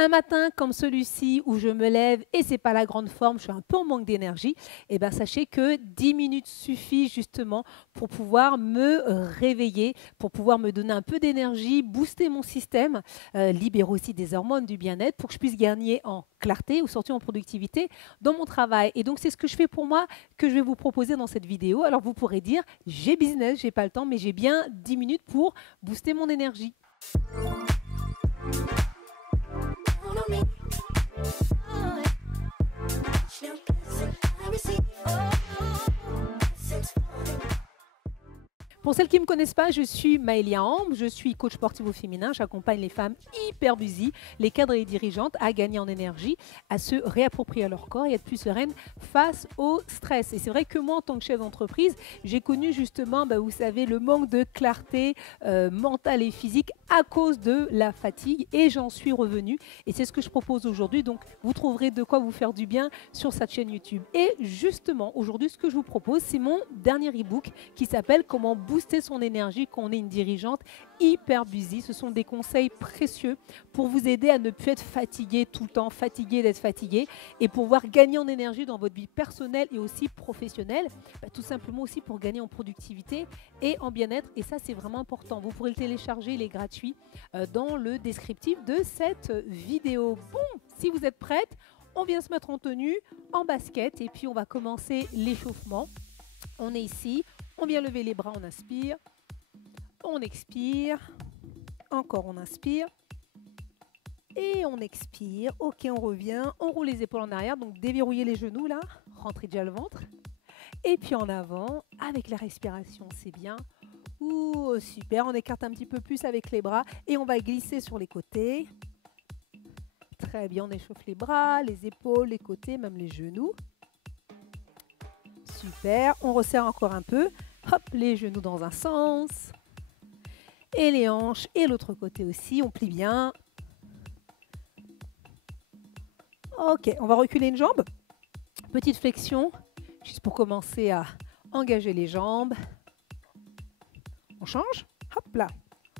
Un matin comme celui-ci où je me lève et c'est pas la grande forme, je suis un peu en manque d'énergie, et ben sachez que 10 minutes suffit justement pour pouvoir me réveiller, pour pouvoir me donner un peu d'énergie, booster mon système, libérer aussi des hormones du bien-être pour que je puisse gagner en clarté ou surtout en productivité dans mon travail. Et donc c'est ce que je fais pour moi que je vais vous proposer dans cette vidéo. Alors vous pourrez dire j'ai business, j'ai pas le temps, mais j'ai bien 10 minutes pour booster mon énergie. Pour celles qui ne me connaissent pas, je suis Maëlia Ambre, je suis coach sportif au féminin. J'accompagne les femmes hyper busy, les cadres et les dirigeantes à gagner en énergie, à se réapproprier leur corps et être plus sereines face au stress. Et c'est vrai que moi, en tant que chef d'entreprise, j'ai connu justement, vous savez, le manque de clarté mentale et physique à cause de la fatigue et j'en suis revenue. Et c'est ce que je propose aujourd'hui. Donc, vous trouverez de quoi vous faire du bien sur cette chaîne YouTube. Et justement, aujourd'hui, ce que je vous propose, c'est mon dernier e-book qui s'appelle « Comment booster son énergie quand on est une dirigeante hyper busy ». Ce sont des conseils précieux pour vous aider à ne plus être fatigué tout le temps, fatigué d'être fatigué et pouvoir gagner en énergie dans votre vie personnelle et aussi professionnelle. Tout simplement aussi pour gagner en productivité et en bien-être. Et ça, c'est vraiment important. Vous pourrez le télécharger, il est gratuit dans le descriptif de cette vidéo. Bon, si vous êtes prête, on vient se mettre en tenue, en basket et puis on va commencer l'échauffement. On est ici, on vient lever les bras, on inspire, on expire, encore on inspire et on expire. Ok, on revient, on roule les épaules en arrière, donc déverrouillez les genoux là, rentrez déjà le ventre. Et puis en avant, avec la respiration, c'est bien. Ouh, super, on écarte un petit peu plus avec les bras et on va glisser sur les côtés. Très bien, on échauffe les bras, les épaules, les côtés, même les genoux. Super, on resserre encore un peu. Hop, les genoux dans un sens. Et les hanches, et l'autre côté aussi, on plie bien. Ok, on va reculer une jambe. Petite flexion, juste pour commencer à engager les jambes. On change, hop là,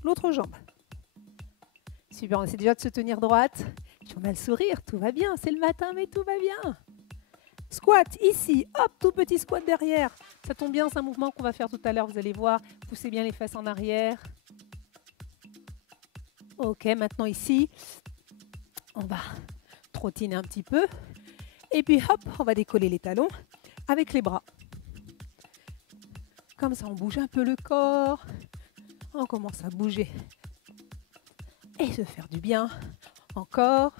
l'autre jambe. Super, on essaie déjà de se tenir droite. Puis on a le sourire, tout va bien, c'est le matin, mais tout va bien. Squat, ici, hop, tout petit squat derrière. Ça tombe bien, c'est un mouvement qu'on va faire tout à l'heure, vous allez voir. Poussez bien les fesses en arrière. Ok, maintenant ici, on va trottiner un petit peu. Et puis hop, on va décoller les talons avec les bras. Comme ça, on bouge un peu le corps. On commence à bouger et se faire du bien. Encore,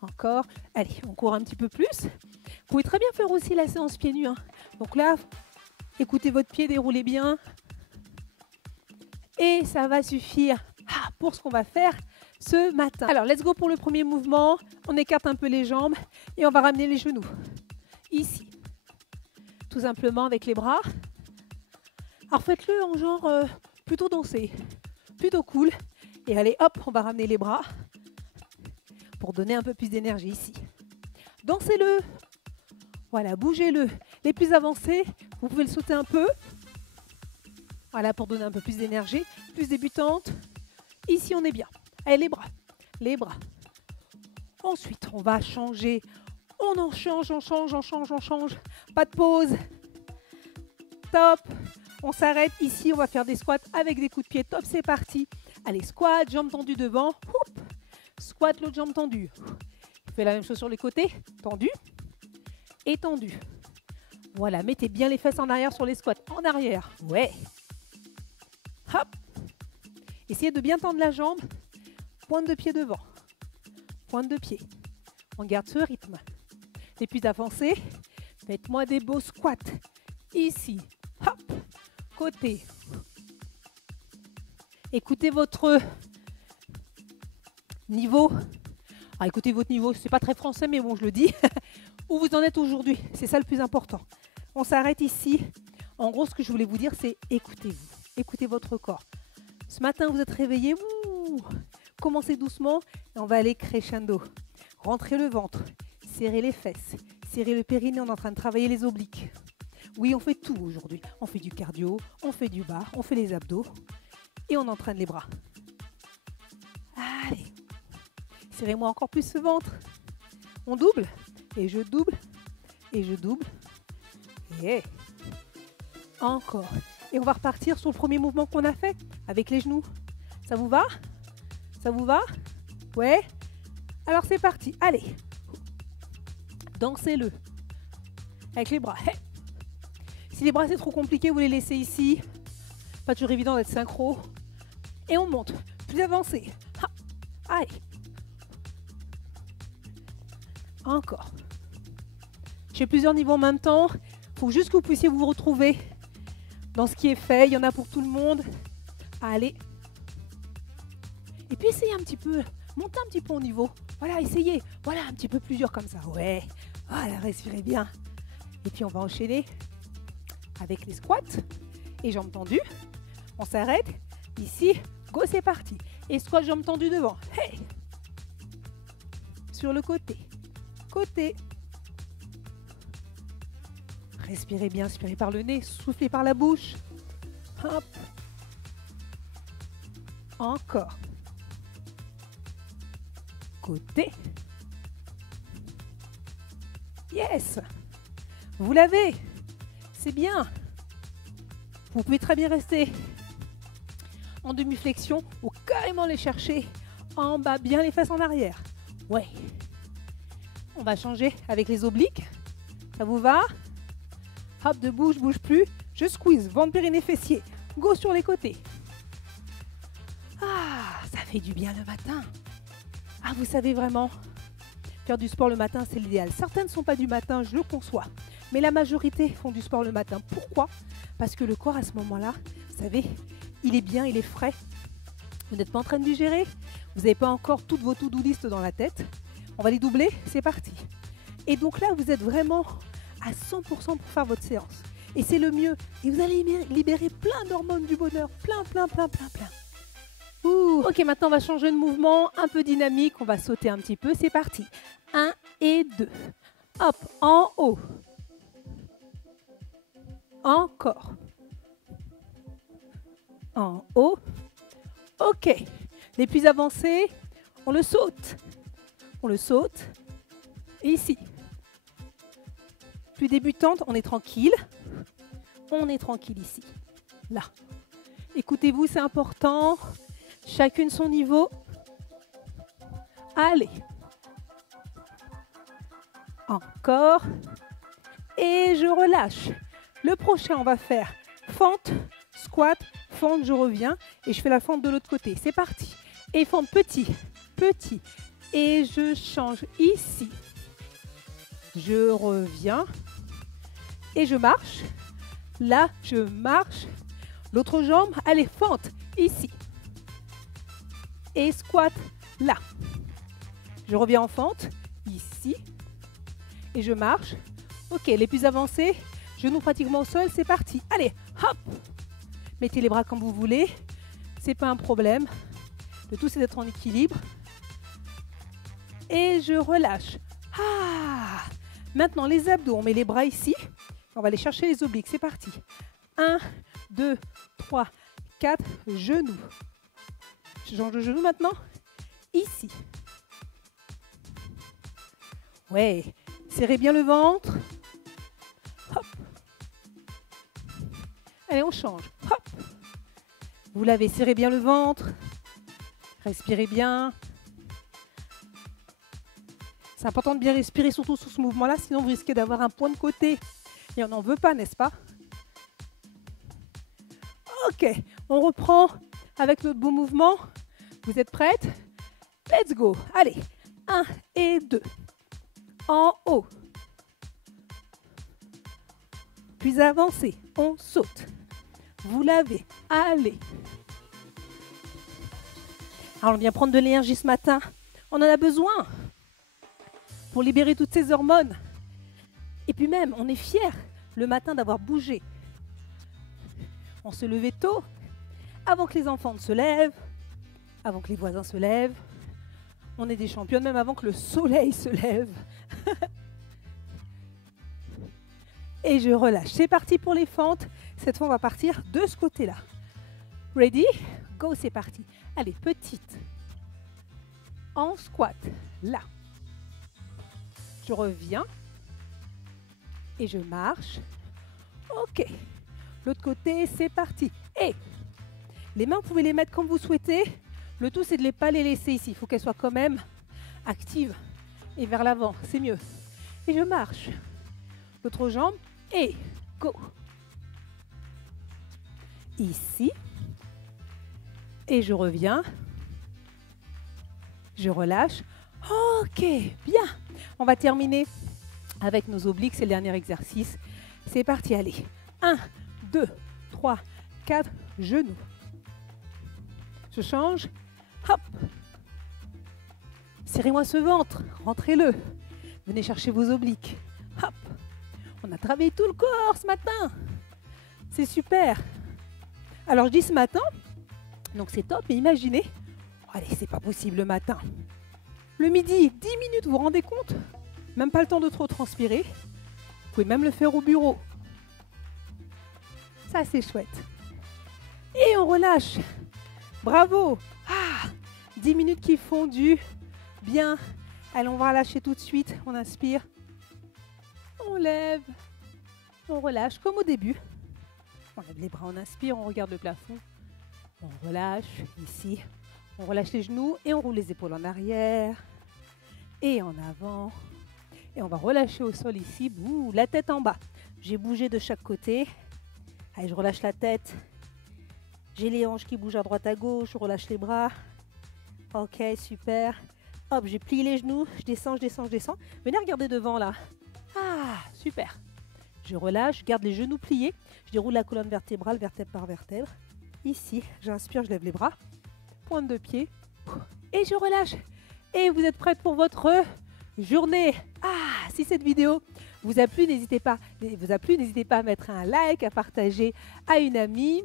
encore. Allez, on court un petit peu plus. Vous pouvez très bien faire aussi la séance pieds nus. Donc là, écoutez votre pied, déroulez bien. Et ça va suffire pour ce qu'on va faire ce matin. Alors, let's go pour le premier mouvement. On écarte un peu les jambes et on va ramener les genoux. Ici. Tout simplement avec les bras. Alors, faites-le en genre plutôt dansé, plutôt cool. Et allez, hop, on va ramener les bras pour donner un peu plus d'énergie ici. Dansez-le. Voilà, bougez-le. Les plus avancés, vous pouvez le sauter un peu. Voilà, pour donner un peu plus d'énergie. Plus débutante. Ici, on est bien. Allez, les bras. Les bras. Ensuite, on va changer. On en change, on change, on change, on change. Pas de pause. Top. On s'arrête. Ici, on va faire des squats avec des coups de pied. Top, c'est parti. Allez, squat, jambes tendues devant. Oup. Squat, l'autre jambe tendue. On fait la même chose sur les côtés. Tendu. Et tendu. Voilà, mettez bien les fesses en arrière sur les squats. En arrière. Ouais. Hop. Essayez de bien tendre la jambe. Pointe de pied devant. Pointe de pied. On garde ce rythme. Les plus avancés, faites-moi des beaux squats. Ici. Hop. Côté. Écoutez votre niveau. Ah, écoutez votre niveau, c'est pas très français, mais bon, je le dis. Où vous en êtes aujourd'hui, c'est ça le plus important. On s'arrête ici. En gros, ce que je voulais vous dire, c'est écoutez-vous. Écoutez votre corps. Ce matin, vous êtes réveillé. Commencez doucement et on va aller crescendo. Rentrez le ventre, serrez les fesses, serrez le périnée. On est en train de travailler les obliques. Oui, on fait tout aujourd'hui. On fait du cardio, on fait du bar, on fait les abdos et on entraîne les bras. Allez. Serrez-moi encore plus ce ventre. On double. Et je double. Et je double. Et encore. Et on va repartir sur le premier mouvement qu'on a fait avec les genoux. Ça vous va? Ça vous va? Ouais? Alors c'est parti. Allez. Dansez-le. Avec les bras. Hey. Si les bras c'est trop compliqué, vous les laissez ici. Pas toujours évident d'être synchro. Et on monte. Plus avancé. Ha. Allez. Encore. J'ai plusieurs niveaux en même temps. Il faut juste que vous puissiez vous retrouver dans ce qui est fait. Il y en a pour tout le monde. Allez. Et puis essayez un petit peu. Montez un petit peu au niveau. Voilà, essayez. Voilà, un petit peu plus dur comme ça. Ouais. Voilà, respirez bien. Et puis on va enchaîner avec les squats. Et jambes tendues. On s'arrête. Ici. Go, c'est parti. Et squat, jambes tendues devant. Hey. Sur le côté. Côté. Respirez bien, inspirez par le nez, soufflez par la bouche. Hop. Encore. Côté. Yes. Vous l'avez. C'est bien. Vous pouvez très bien rester en demi-flexion ou carrément les chercher en bas, bien les fesses en arrière. Ouais. On va changer avec les obliques. Ça vous va? Hop, debout, je bouge plus. Je squeeze, ventre, périnée, fessier. Go sur les côtés. Ah, ça fait du bien le matin. Ah, vous savez vraiment, faire du sport le matin, c'est l'idéal. Certaines ne sont pas du matin, je le conçois. Mais la majorité font du sport le matin. Pourquoi? Parce que le corps, à ce moment-là, vous savez, il est bien, il est frais. Vous n'êtes pas en train de digérer. Vous n'avez pas encore toutes vos to-do list dans la tête. On va les doubler, c'est parti. Et donc là, vous êtes vraiment à 100% pour faire votre séance. Et c'est le mieux. Et vous allez libérer plein d'hormones du bonheur. Plein. Ouh. Ok, maintenant on va changer de mouvement, un peu dynamique. On va sauter un petit peu, c'est parti. 1 et 2. Hop, en haut. Encore. En haut. Ok. Les plus avancés, on le saute. On le saute. Et ici. Plus débutante, on est tranquille. On est tranquille ici. Là. Écoutez-vous, c'est important. Chacune son niveau. Allez. Encore. Et je relâche. Le prochain, on va faire fente, squat, fente, je reviens. Et je fais la fente de l'autre côté. C'est parti. Et fente petit, petit. Et je change ici. Je reviens. Et je marche. Là, je marche. L'autre jambe, allez, fente, ici. Et squat, là. Je reviens en fente, ici. Et je marche. Ok, les plus avancés, genoux pratiquement au sol, c'est parti. Allez, hop. Mettez les bras comme vous voulez. C'est pas un problème. Le tout, c'est d'être en équilibre. Et je relâche. Ah. Maintenant, les abdos, on met les bras ici. On va aller chercher les obliques, c'est parti. 1, 2, 3, 4, genoux. Je change de genou maintenant. Ici. Ouais. Serrez bien le ventre. Hop. Allez, on change. Hop. Vous l'avez, serrez bien le ventre. Respirez bien. C'est important de bien respirer, surtout sur ce mouvement-là, sinon vous risquez d'avoir un point de côté. Et on n'en veut pas, n'est-ce pas? Ok, on reprend avec notre beau mouvement. Vous êtes prêtes? Let's go. Allez, 1 et 2. En haut. Puis avancez, on saute. Vous l'avez. Allez. Alors, on vient prendre de l'énergie ce matin. On en a besoin pour libérer toutes ces hormones. Et puis même, on est fiers le matin d'avoir bougé. On se levait tôt, avant que les enfants ne se lèvent, avant que les voisins se lèvent. On est des championnes même avant que le soleil se lève. Et je relâche. C'est parti pour les fentes. Cette fois, on va partir de ce côté-là. Ready? Go, c'est parti. Allez, petite. en squat. Là. Je reviens et je marche. Ok. L'autre côté, c'est parti. Et les mains, vous pouvez les mettre comme vous souhaitez. Le tout, c'est de ne pas les laisser ici. Il faut qu'elles soient quand même actives et vers l'avant. C'est mieux. Et je marche. L'autre jambe et go. Ici. Et je reviens. Je relâche. Ok, bien. On va terminer avec nos obliques. C'est le dernier exercice. C'est parti, allez. 1, 2, 3, 4, genoux. Je change. Hop. Serrez-moi ce ventre. Rentrez-le. Venez chercher vos obliques. Hop. On a travaillé tout le corps ce matin. C'est super. Alors, je dis ce matin, donc c'est top, mais imaginez, allez, c'est pas possible le matin. Le midi, 10 minutes, vous vous rendez compte? Même pas le temps de trop transpirer. Vous pouvez même le faire au bureau. Ça, c'est chouette. Et on relâche. Bravo. 10 minutes qui font du bien. Allez, on va relâcher tout de suite. On inspire. On lève. On relâche comme au début. On lève les bras, on inspire, on regarde le plafond. On relâche ici. On relâche les genoux et on roule les épaules en arrière et en avant. Et on va relâcher au sol ici, la tête en bas. J'ai bougé de chaque côté. Allez, je relâche la tête. J'ai les hanches qui bougent à droite à gauche. Je relâche les bras. Ok, super. Hop, j'ai plié les genoux. Je descends, je descends, je descends. Venez regarder devant là. Super. Je relâche, je garde les genoux pliés. Je déroule la colonne vertébrale, vertèbre par vertèbre. Ici, j'inspire, je lève les bras. Pointe de pied. Et je relâche. Et vous êtes prêts pour votre journée. Si cette vidéo vous a plu, n'hésitez pas à mettre un like, à partager à une amie.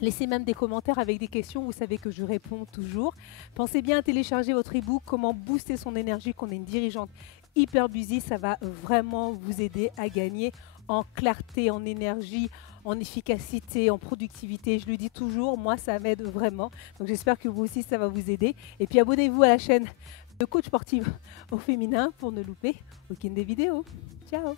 Laissez même des commentaires avec des questions, vous savez que je réponds toujours. Pensez bien à télécharger votre e-book « Comment booster son énergie quand on est une dirigeante hyper busy ». Ça va vraiment vous aider à gagner en clarté, en énergie, en efficacité, en productivité. Je le dis toujours, moi ça m'aide vraiment. Donc j'espère que vous aussi ça va vous aider. Et puis abonnez-vous à la chaîne de Coach Sportive au féminin pour ne louper aucune des vidéos. Ciao!